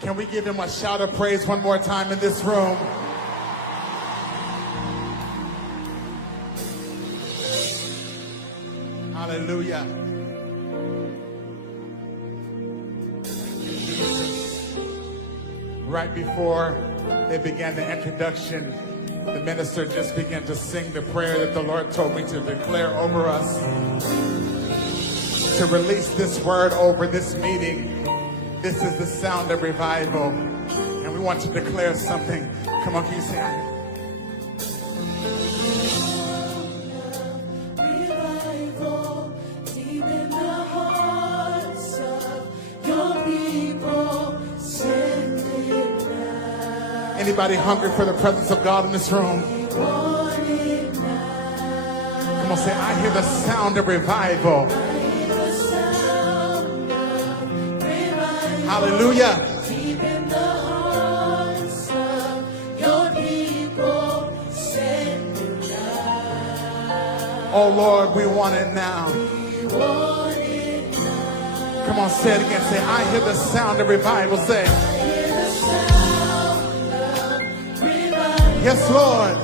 Can we give him a shout of praise one more time in this room? Hallelujah. Right before they began the introduction, the minister just began to sing the prayer that the Lord told me to declare over us, to release this word over this meeting. This is the sound of revival, and we want to declare something. Come on, can you sing it? Anybody hungry for the presence of God in this room? Come on, say, I hear the sound of revival. Hallelujah. Oh Lord, we want it now. Come on, say it again. Say, I hear the sound of revival. Say, yes, Lord.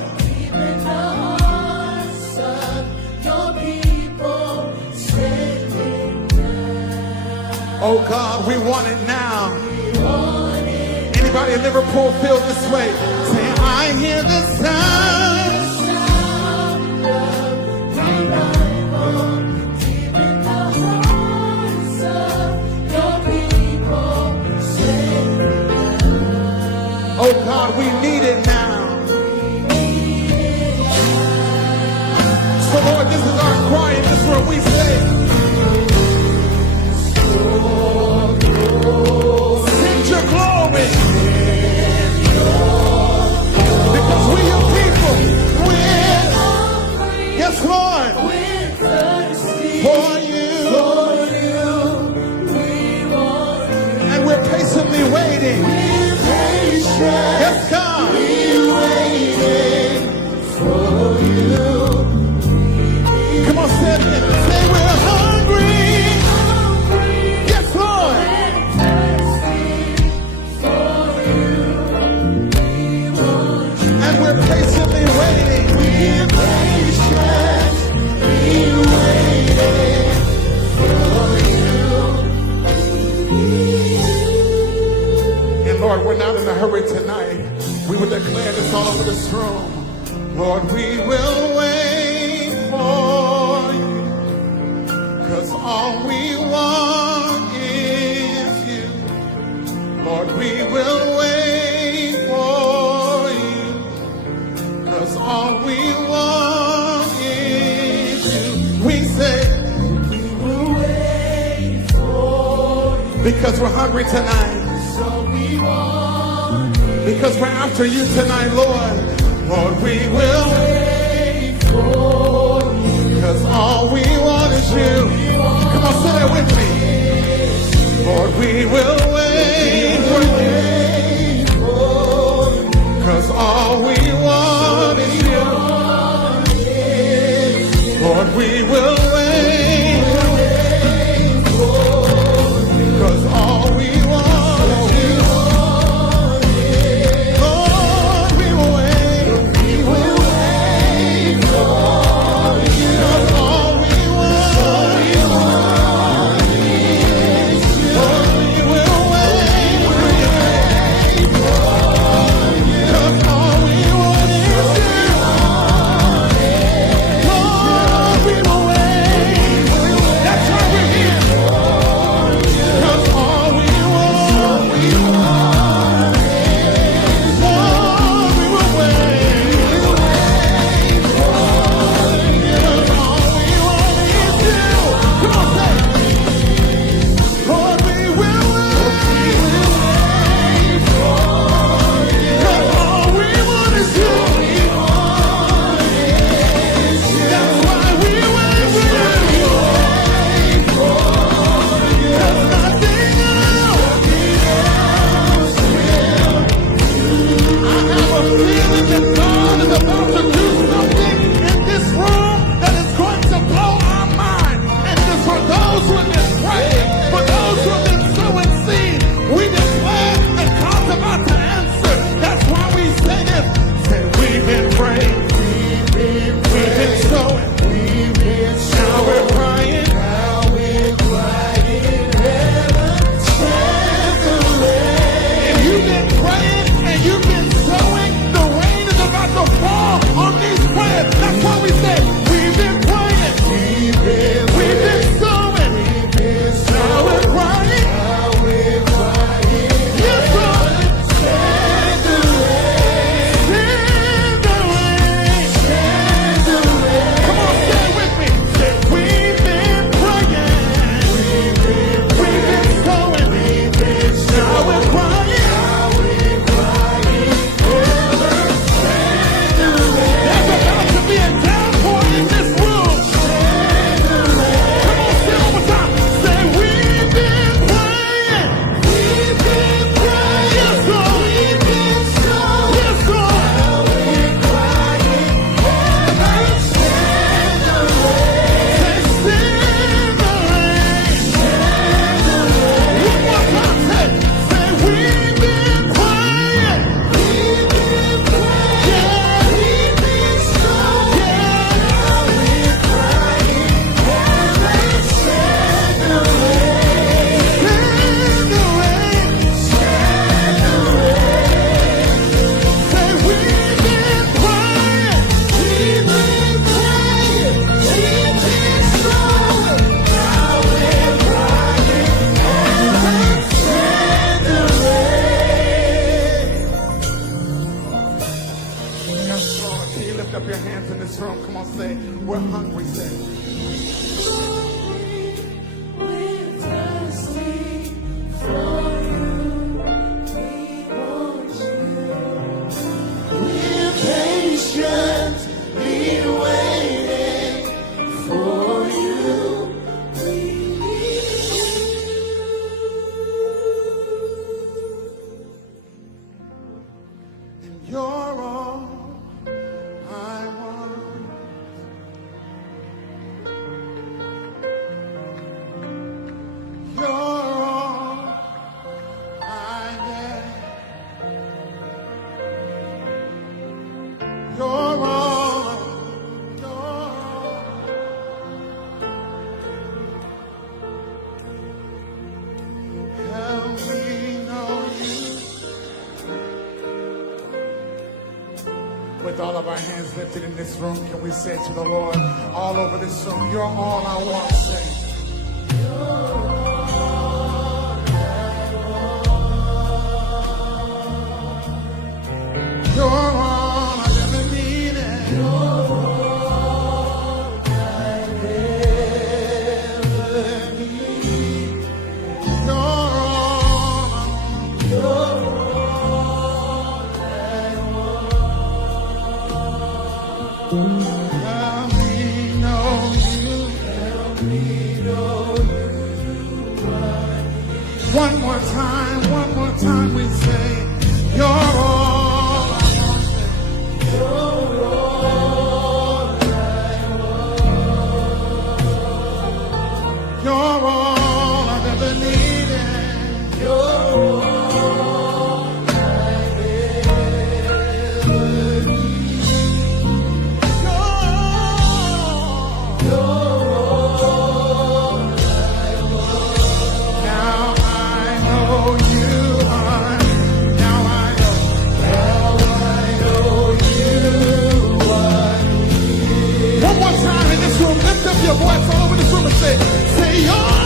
Oh God, we want it now. Anybody in Liverpool feel this way? Say, I hear the sound of revival deep in the hearts of your people. Oh God, we need it now. So Lord, this is our cry in this room. We say, send your glory. Because we your people, we're hungry. Yes, Lord. We're thirsty for you. We want you. And we're patiently waiting. We're patient. Yes, God. We're waiting for you. Come on, say it again. Say we're hungry. Yes, Lord. And we're patiently waiting. We're patiently waiting for you. And Lord, we're not in a hurry tonight. We will declare this all over this room. Lord, we will wait for you. 'Cause all we want is you. Lord, we will wait for you. 'Cause all we want is you. We say, we will wait for you. Because we're hungry tonight. So we want you. Because we're after you tonight, Lord. Lord, we will wait for you. 'Cause all we want is you. Come on, say that with me. Lord, we will wait for you. 'Cause all we want is you. Lord, we will wait for you. 'Cause all we want is you. Lord, we will wait. We will wait for you. 'Cause all we want is you. Lord, we will wait. hands in this room. Come on, say, we're hungry, say. We're thirsty for you. We want you. We're patiently waiting for you. We need you. And you're all I want. You're all I get. You're all. Help me know you. With all of our hands lifted in this room, can we say to the Lord, all over this room, you're all I want, say. You're all I ever needed. You're all I ever need. You're all I want. You're all I want. Help me know you. Help me know you. One more time we say, you're all. You're all I've ever needed. You're all I've ever needed. You're all I want. Now I know you are. Now I know you are. One more time in this room, lift up your voice all over this room and say, you're.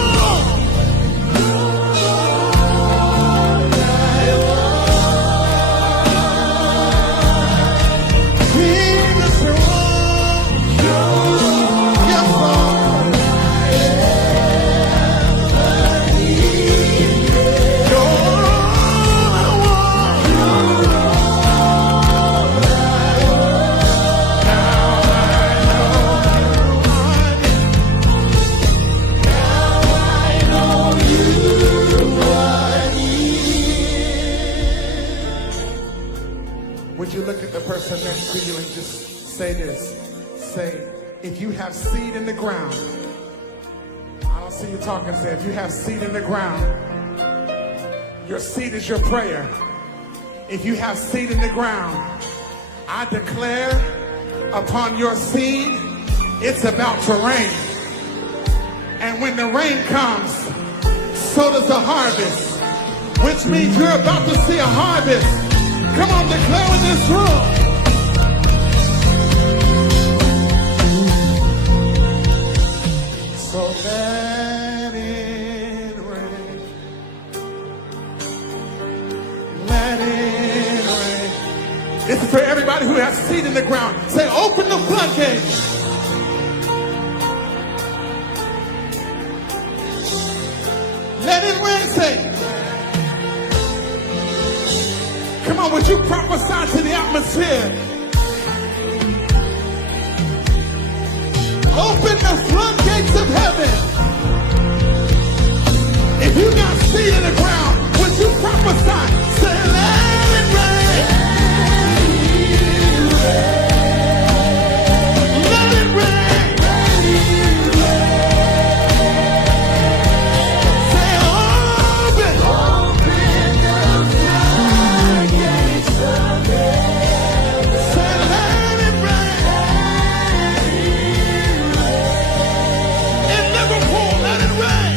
Would you look at the person next to you and just say this? Say, if you have seed in the ground, I don't see you talking, say, if you have seed in the ground, your seed is your prayer. If you have seed in the ground, I declare upon your seed, it's about to rain. And when the rain comes, so does the harvest, which means you're about to see a harvest. Come on, declare in this room. So let it rain. Let it rain. This is for everybody who has seed in the ground. Say, open the floodgates. Let it rain, say. Come on, would you prophesy to the atmosphere? Open the floodgates of heaven. If you got seed in the ground, would you prophesy? Say, let it rain. Let it rain. Say, open. Open the floodgates of heaven. Say, let it rain. In Liverpool, let it rain.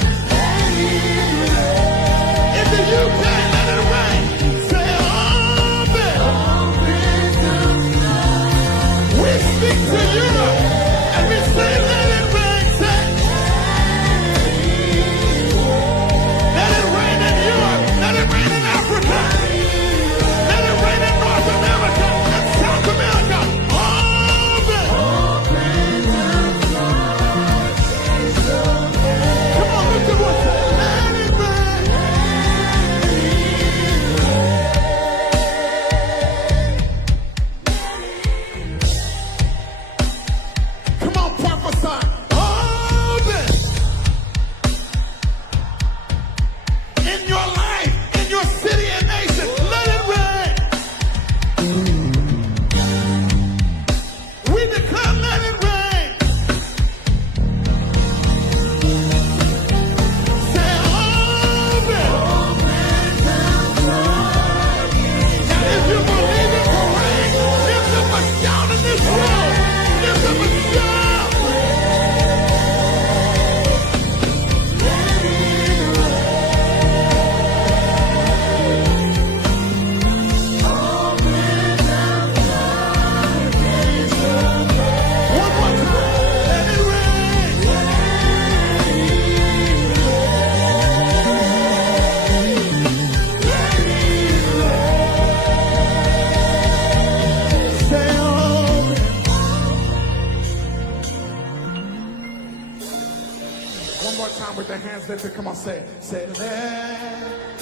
In the UK, let it rain. their hands lifted. Come on, say it. Say let.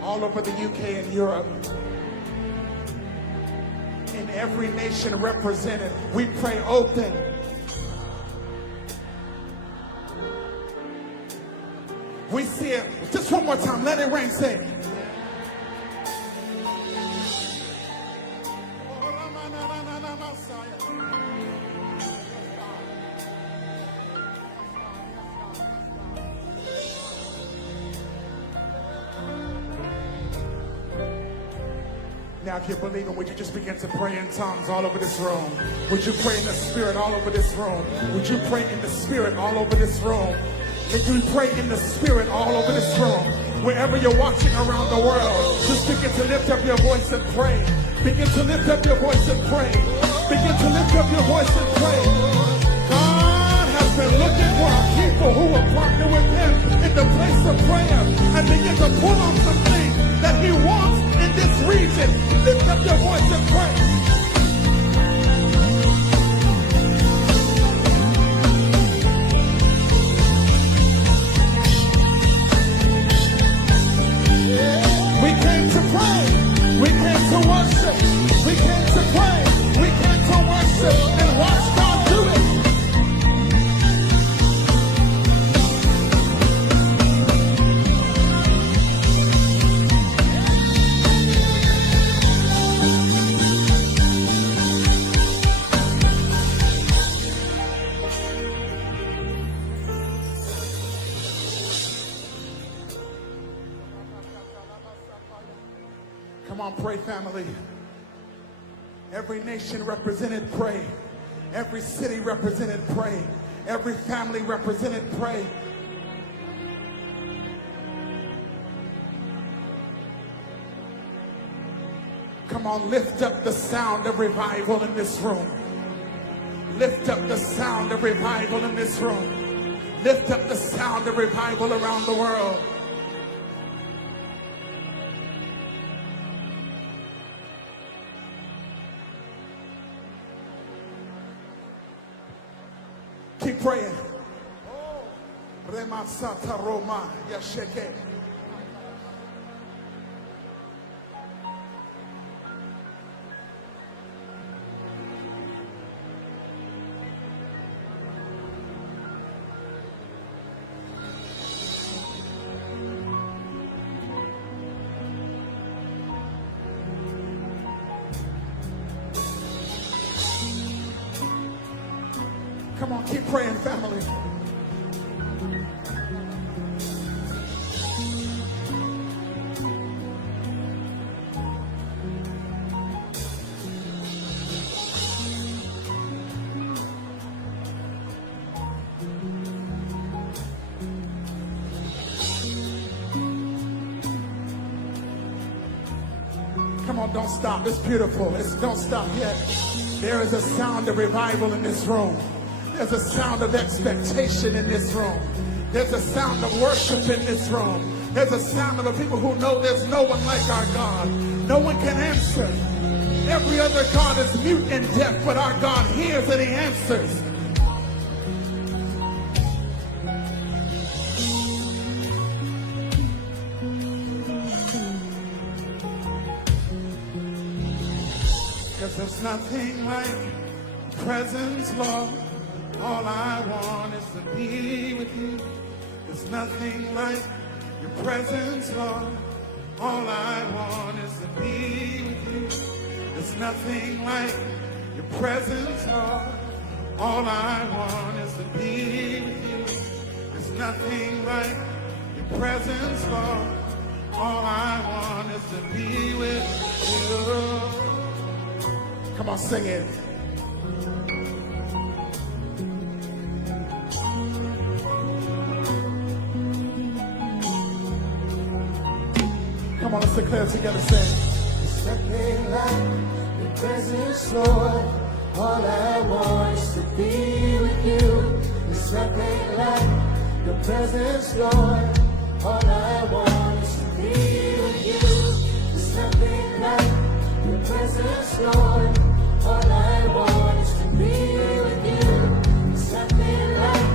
All over the UK and Europe, in every nation represented, we pray open. We see it. Just one more time. Let it rain. Say it. Now, if you believe it, would you just begin to pray in tongues all over this room? Would you pray in the Spirit all over this room? Would you pray in the Spirit all over this room? Would you pray in the Spirit all over this room? Wherever you're watching around the world, just begin to lift up your voice and pray. Begin to lift up your voice and pray. Begin to lift up your voice and pray. God has been looking for a people who will partner with Him in the place of prayer and begin to pull on something that He wants in this region. Lift up your voice and pray. We came to pray. We came to worship. We came to pray. We came to worship and watch God do it. Come on, pray, family. Every nation represented, pray. Every city represented, pray. Every family represented, pray. Come on, lift up the sound of revival in this room. Lift up the sound of revival in this room. Lift up the sound of revival around the world. Keep praying. Remasata Roma Yasheke. Come on, keep praying, family. Come on, don't stop. It's beautiful. Don't stop yet. There is a sound of revival in this room. There's a sound of expectation in this room. There's a sound of worship in this room. There's a sound of a people who know there's no one like our God. No one can answer. Every other God is mute and deaf, but our God hears and He answers. Because there's nothing like presence, Lord. All I want is to be with you. There's nothing like your presence, Lord. All I want is to be with you. There's nothing like your presence, Lord. All I want is to be with you. There's nothing like your presence, Lord. All I want is to be with you. Come on, sing it. Come on, let's declare it together, say There's nothing like your presence, Lord. All I want is to be with you. There's nothing like your presence, Lord. All I want is to be with you. There's nothing like your presence, Lord. All I want is to be with you. There's nothing like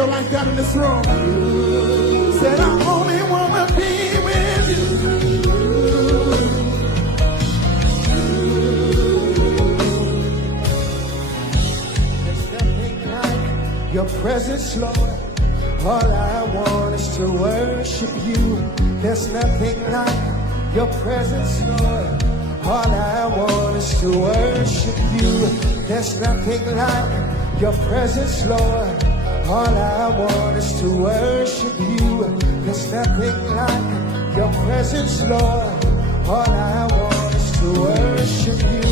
feel like that in this room? Said I only want to be with you. There's nothing like your presence, Lord. All I want is to worship you. There's nothing like your presence, Lord. All I want is to worship you. There's nothing like your presence, Lord. All I want is to worship you. There's nothing like your presence, Lord. All I want is to worship you.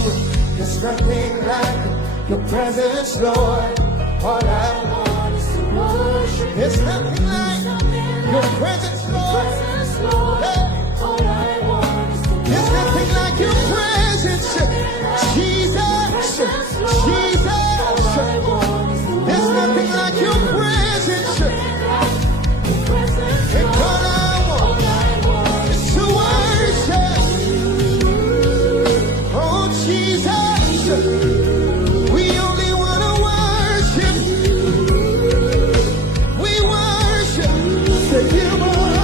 There's nothing like your presence, Lord. All I want is to worship you. There's nothing like your presence, Lord. Hey. There's nothing like your presence, Jesus, Jesus. There's nothing like your presence. And all I want is to worship. Oh, Jesus, we only want to worship. We worship. Say you are.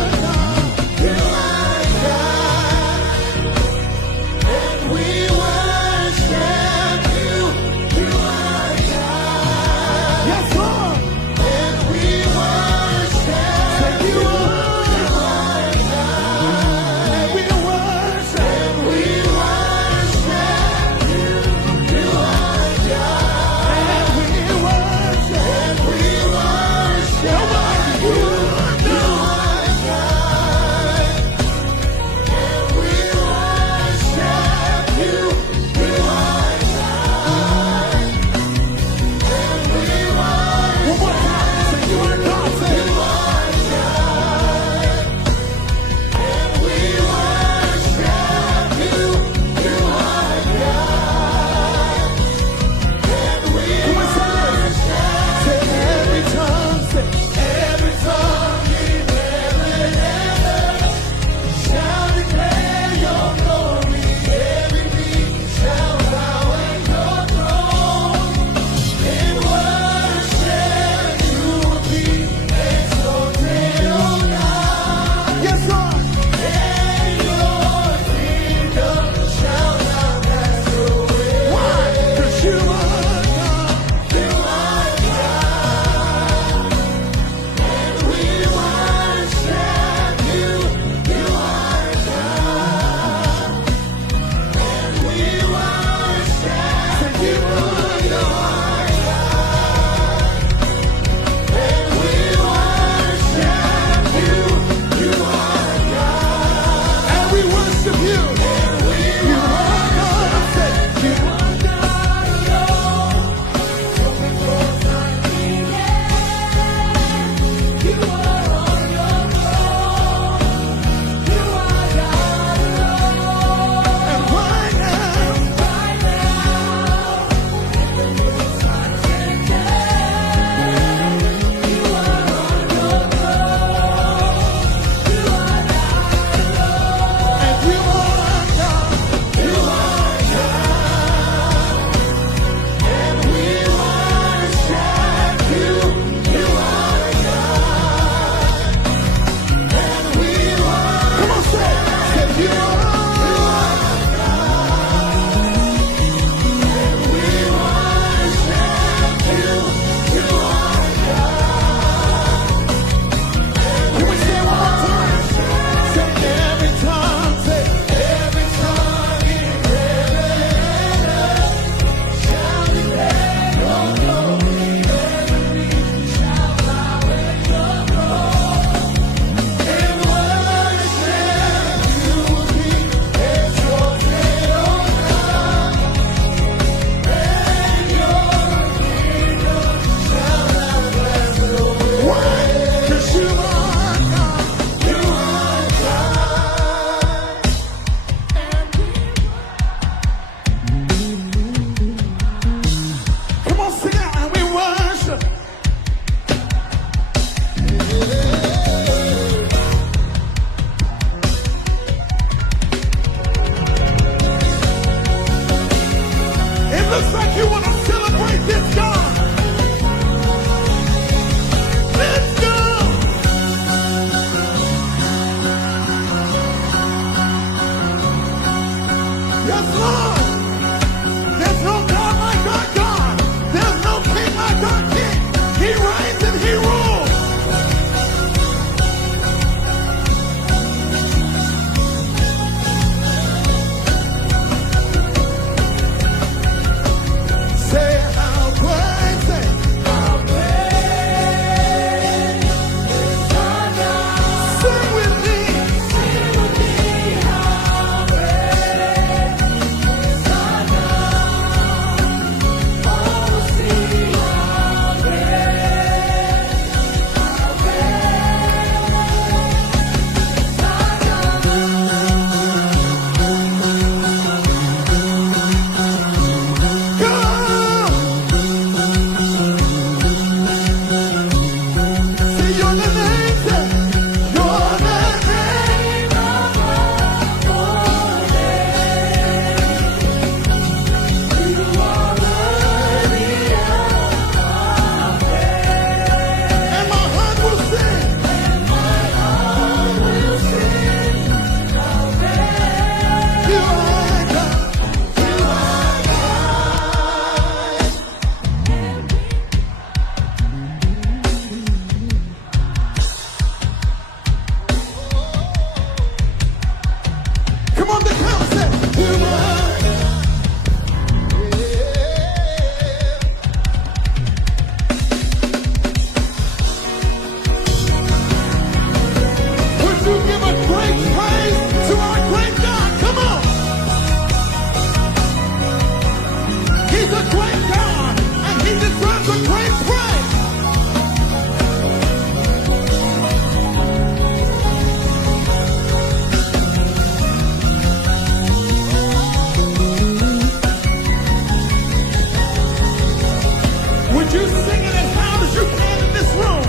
you sing it as loud as you can in this room.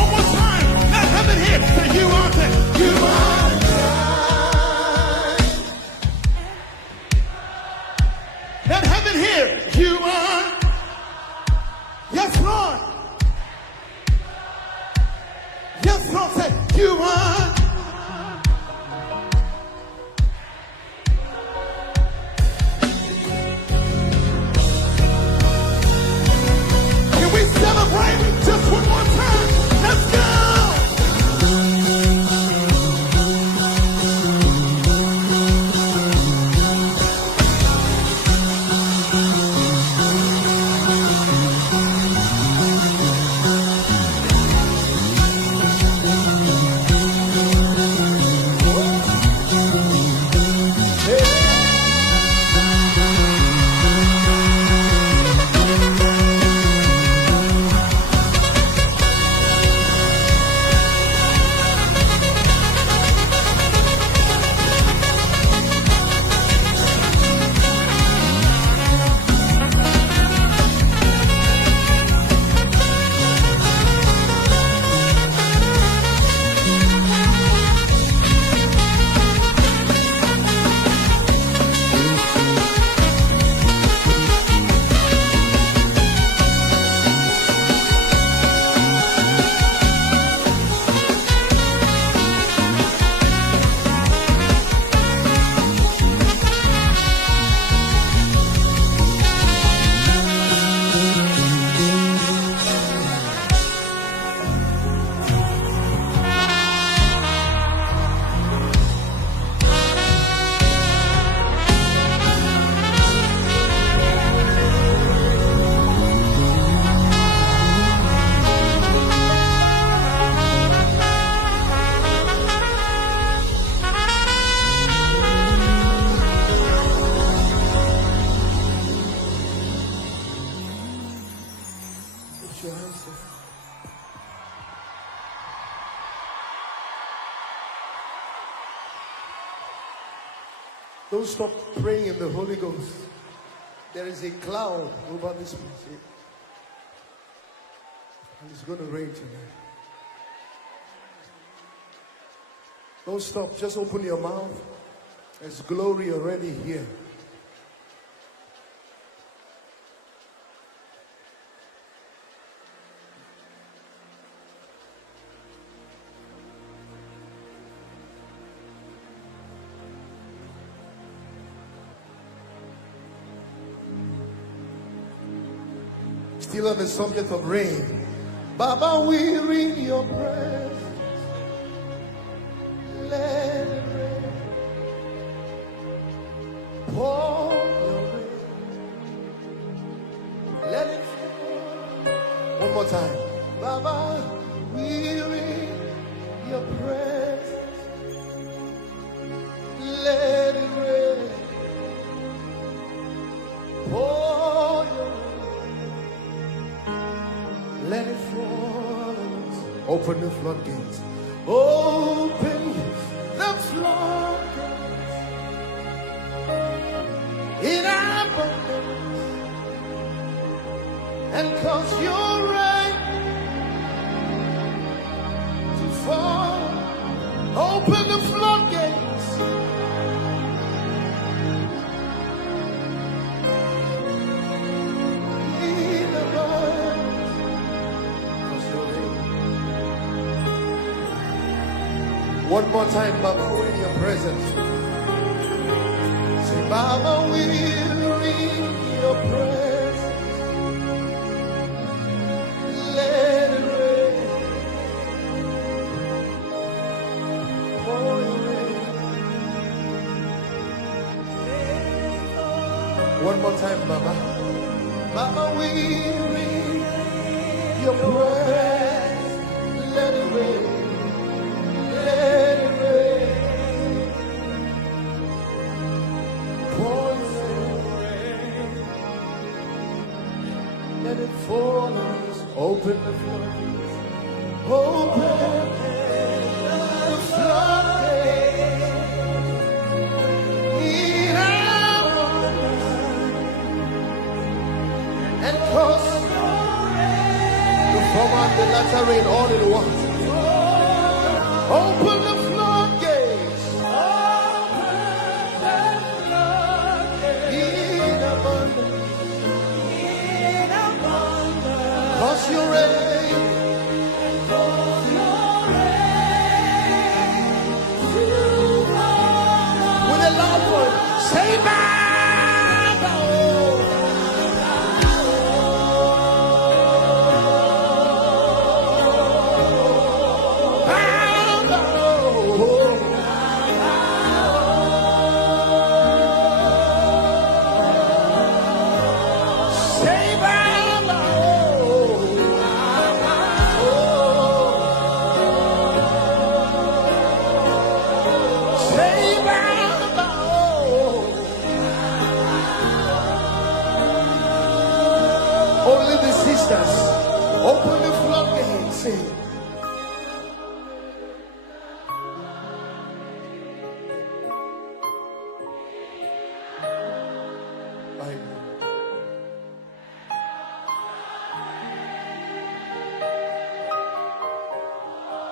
One more time. Let heaven hear that you are there. You are God. Let heaven hear you are. Yes, Lord. Yes, Lord. Say you are. Celebrate just one more time. Let's go. Don't stop praying in the Holy Ghost. There is a cloud over this place. And it's going to rain tonight. Don't stop. Just open your mouth. There's glory already here. Still on the subject of rain. Baba, we're in your presence. Let it rain. Pour your rain. Let it fall. One more time. Baba, we're in your presence. Let it rain. Pour your rain. Let it fall. Open the floodgates. Open the floodgates. In abundance. And cause your rain to fall. Open the floodgates. In abundance. One more time, Baba, we're in your presence. Say, Baba, we're in your presence. Let it rain. Pour your rain. One more time, Baba. Baba, we're in your presence. Let it rain. Let it rain. Pour your rain. Let it fall on us. Open the floodgates. Open the floodgates. In our and cause Come on, the latter rain all in one. Open the floodgates. In abundance. Cause you reign. With a loud voice. Say bow. Only the sisters. Open the floodgates. Sing.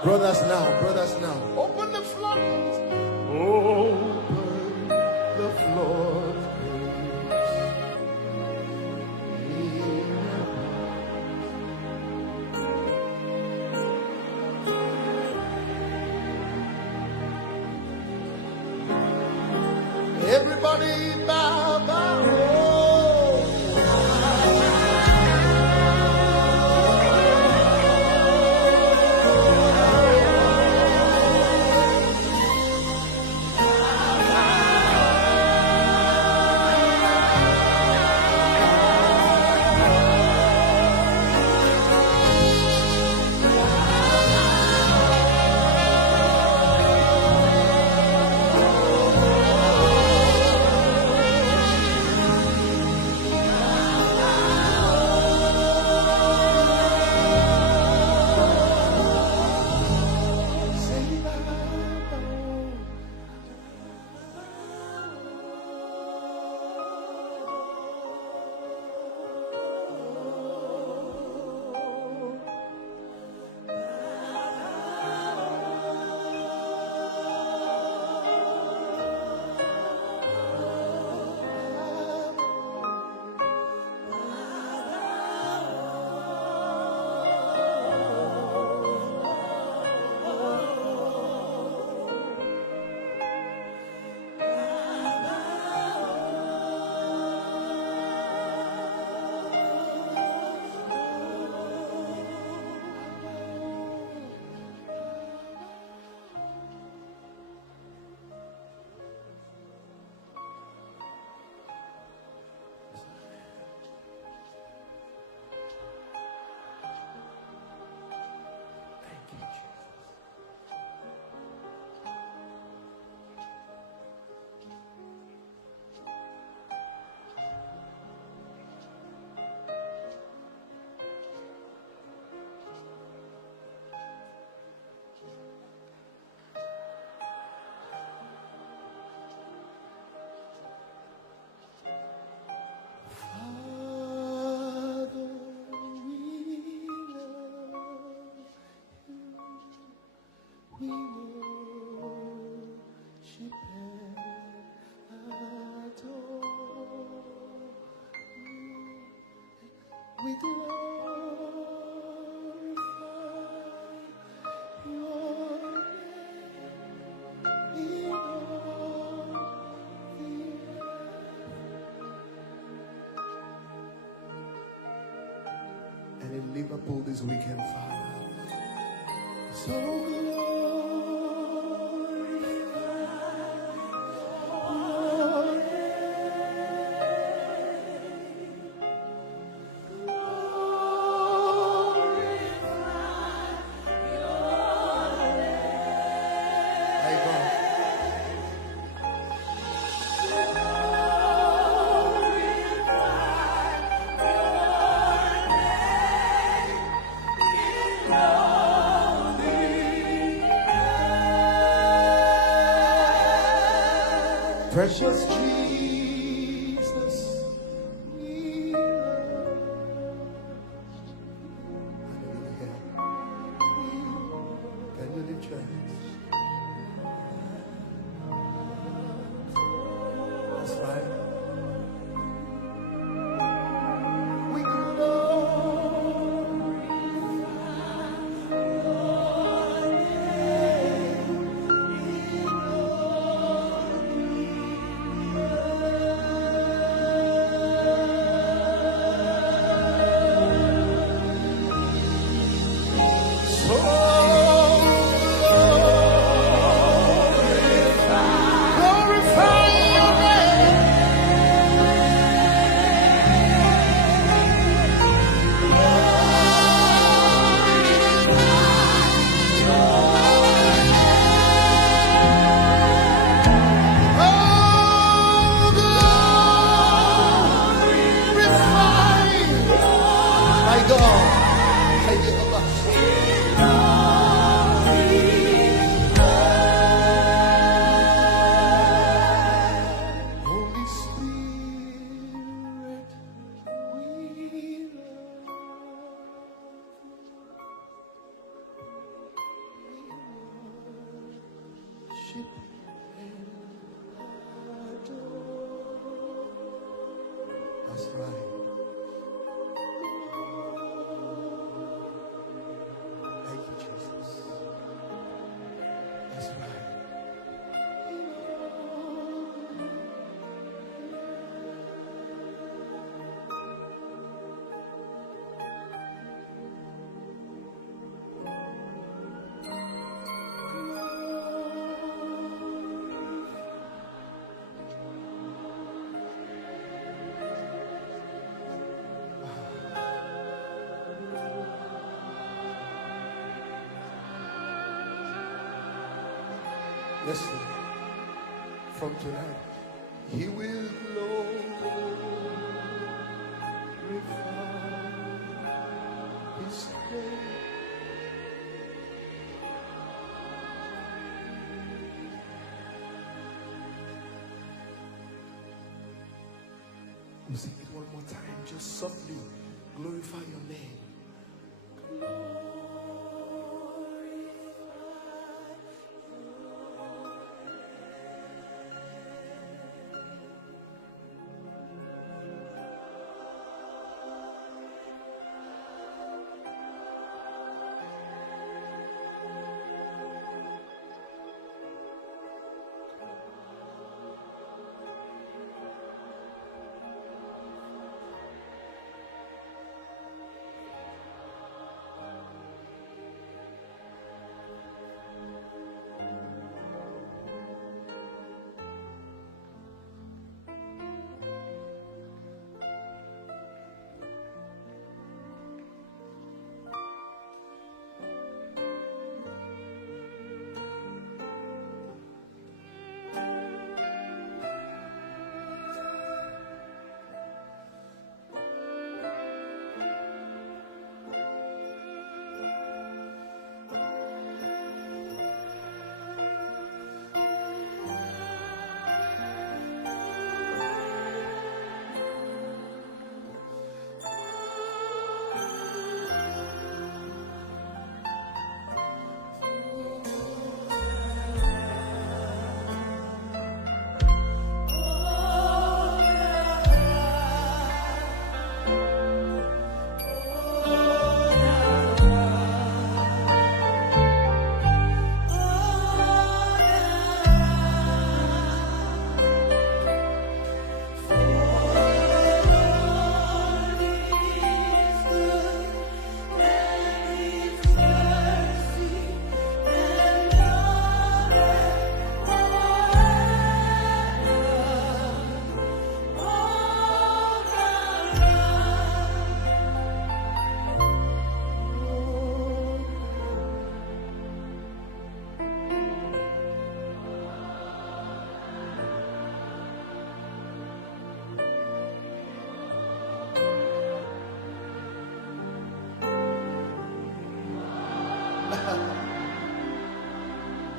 Brothers now. Open the floodgates. Open the floodgates. Everybody bow, bow. We glorify your name in all the earth. And in Liverpool this weekend, Father. So precious Jesus, we love. God. Take it up. Holy Spirit, we worship and adore. That's right. Thank you, Jesus. That's right. Listen, from tonight, He will glorify His name. We'll sing it one more time, just softly glorify your name.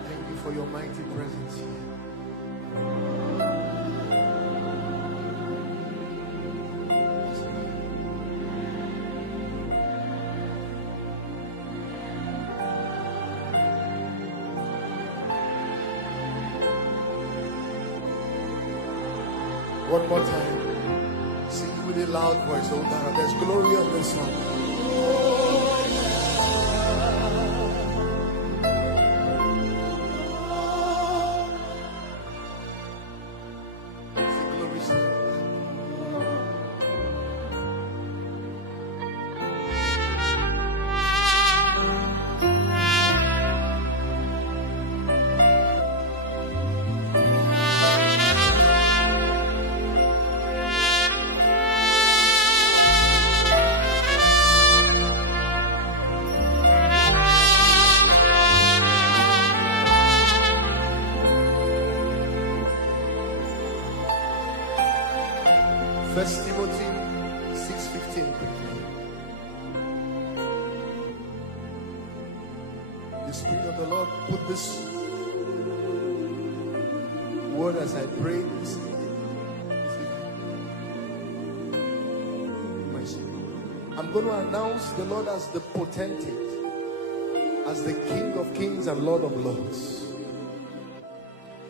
Thank you for your mighty presence here. One more time. Sing it with a loud voice, oh God. There's glory on this song. Sing glory song. First Timothy 6:15 quickly. The Spirit of the Lord put this word as I prayed. I'm going to announce the Lord as the potentate, as the King of Kings and Lord of Lords.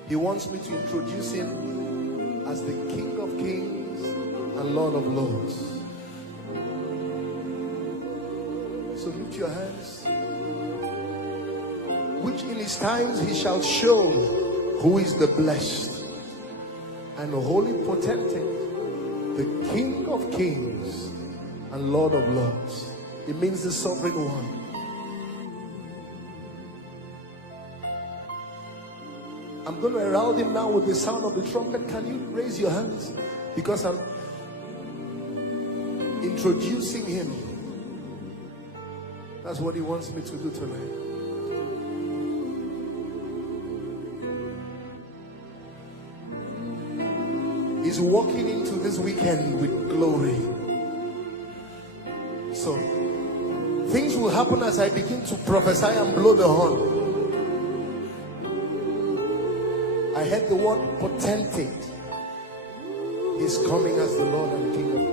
He wants me to introduce him as the King of Kings and Lord of Lords. So lift your hands. Which in his times he shall show who is the blessed and holy potentate, the King of Kings and Lord of Lords. It means the sovereign one. I'm going to herald him now with the sound of the trumpet. Can you raise your hands? Because I'm introducing him. That's what he wants me to do tonight. He's walking into this weekend with glory. So, things will happen as I begin to prophesy and blow the horn. I heard the word potentate. He's coming as the Lord and King of Kings.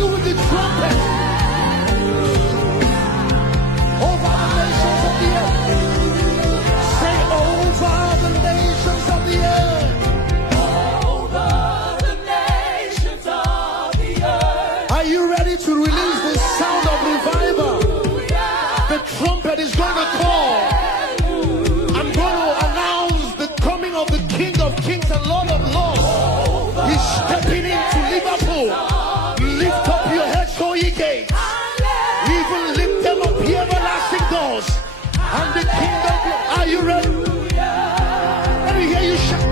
you with the trumpet over the nations of the earth. Say over the nations of the earth. Over the nations of the earth. Are you ready to release the sound of revival? The trumpet is going to call. I'm going to announce the coming of the King of Kings and Lord of Lords. He's stepping into Liverpool. Lift up your heads, O ye gates. Even lift them up, ye everlasting doors. And the King of Glory. Are you ready? Let me hear you shout.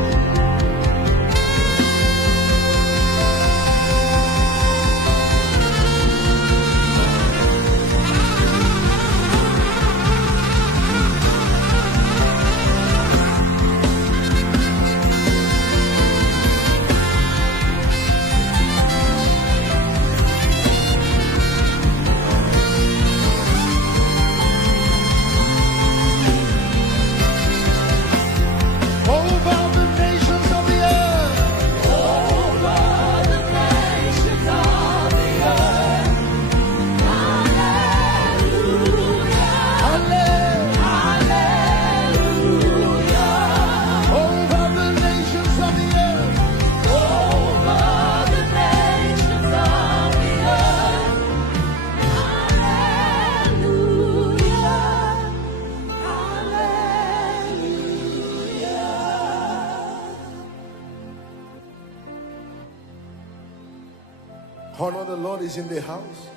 Honor the Lord is in the house.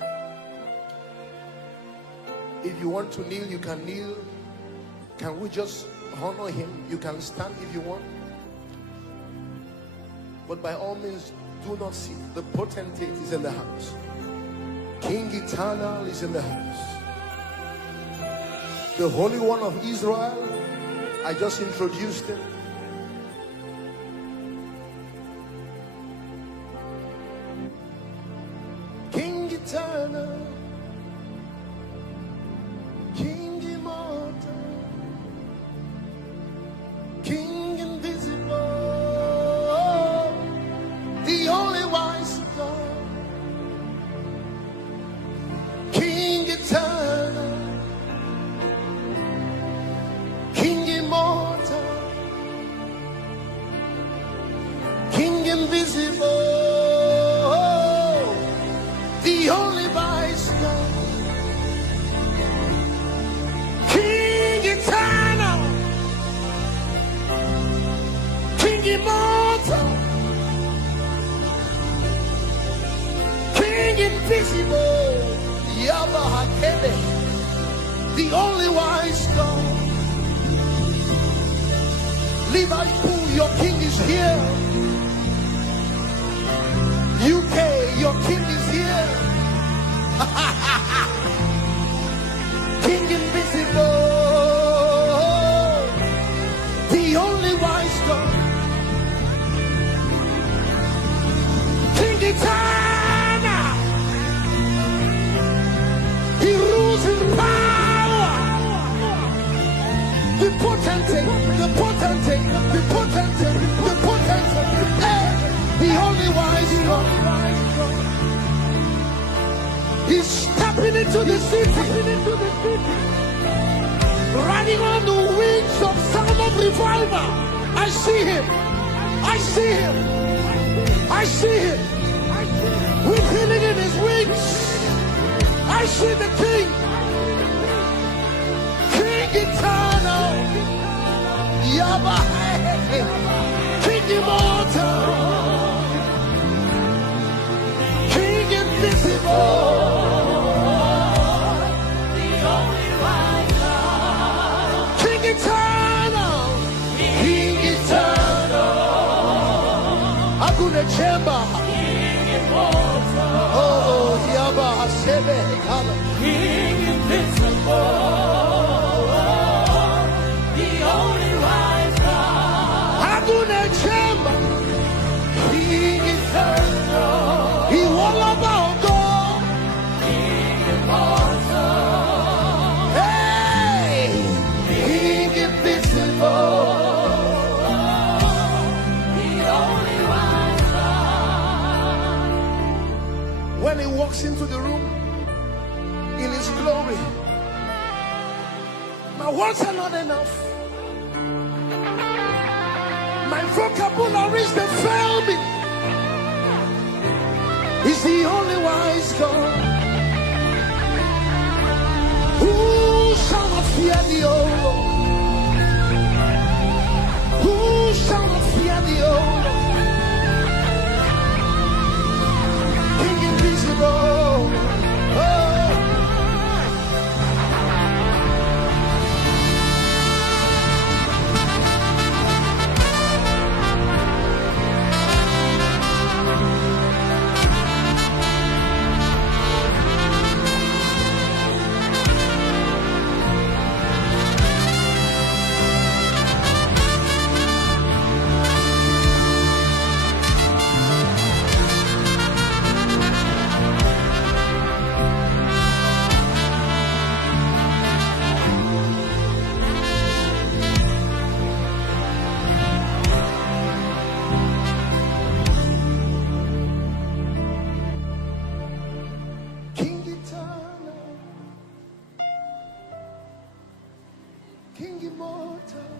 If you want to kneel, you can kneel. Can we just honor him? You can stand if you want. But by all means, do not sit. The potentate is in the house. King Eternal is in the house. The Holy One of Israel, I just introduced him. Eternal, King immortal, King invisible, the only wise God, King eternal, King immortal, King invisible, the only wise God, King eternal, King immortal, King invisible, Yahweh, the only wise God. Liverpool, your King is here. UK, your King is here. King invisible, the only wise God, King eternal, he rules in power, the potentate, the potentate, the potentate, the potentate, the only wise God. He's stepping into the city, riding on the wings of sound of revival. I see him. I see him. I see him. With healing in his wings. I see the King. King eternal. Yahweh. King immortal. King invisible. Chamber. Oh, Yaba Hasebe, King invisible, the only wise God. Agune Chamber. King eternal, He all about God. King immortal, Hey, King invisible. when he walks into the room in his glory. My words are not enough. My vocabularies, they fail me. He's the only wise God. Who shall not fear the old Lord? Who shall not fear the old Lord? King invisible. Oh. King immortal,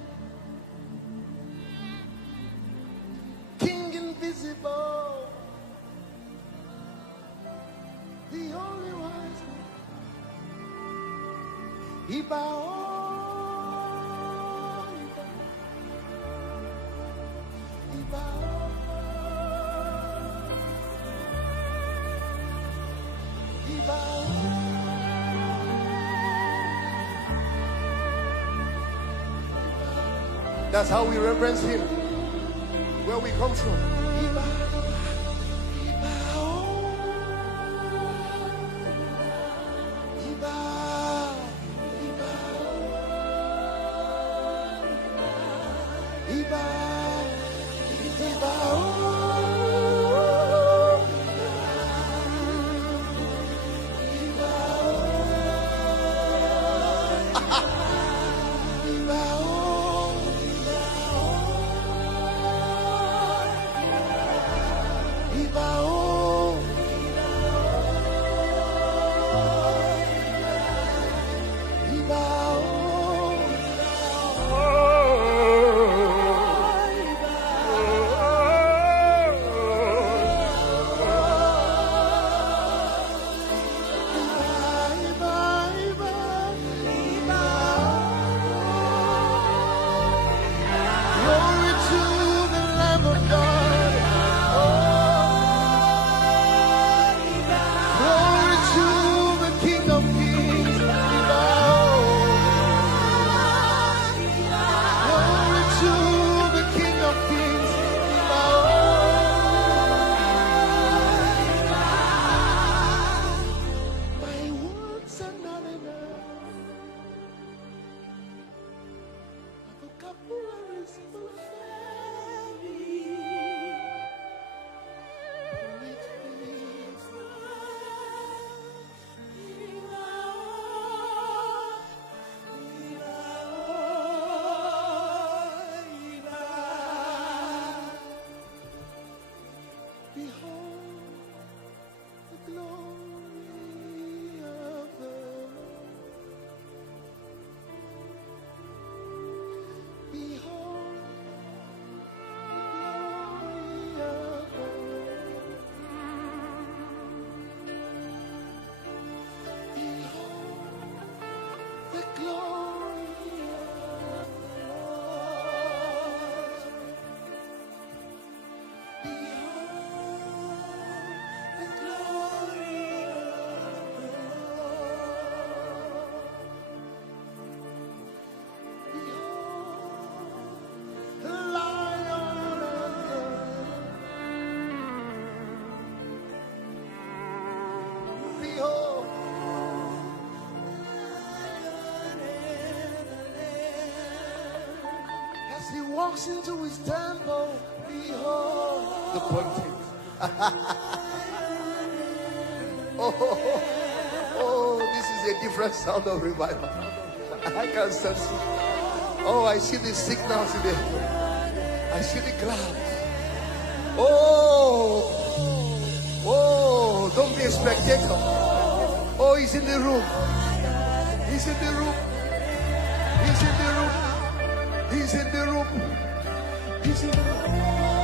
King invisible, the only wise one. Iba, Iba, Iba, That's how we reverence him. Where we come from. Walks into his temple, behold the pontiff. oh, this is a different sound of revival. I can sense it. Oh, I see the signals in the air. I see the clouds. Oh, don't be a spectator. Oh, he's in the room. He's in the room. He's in the room. He's in the room. He's in the room.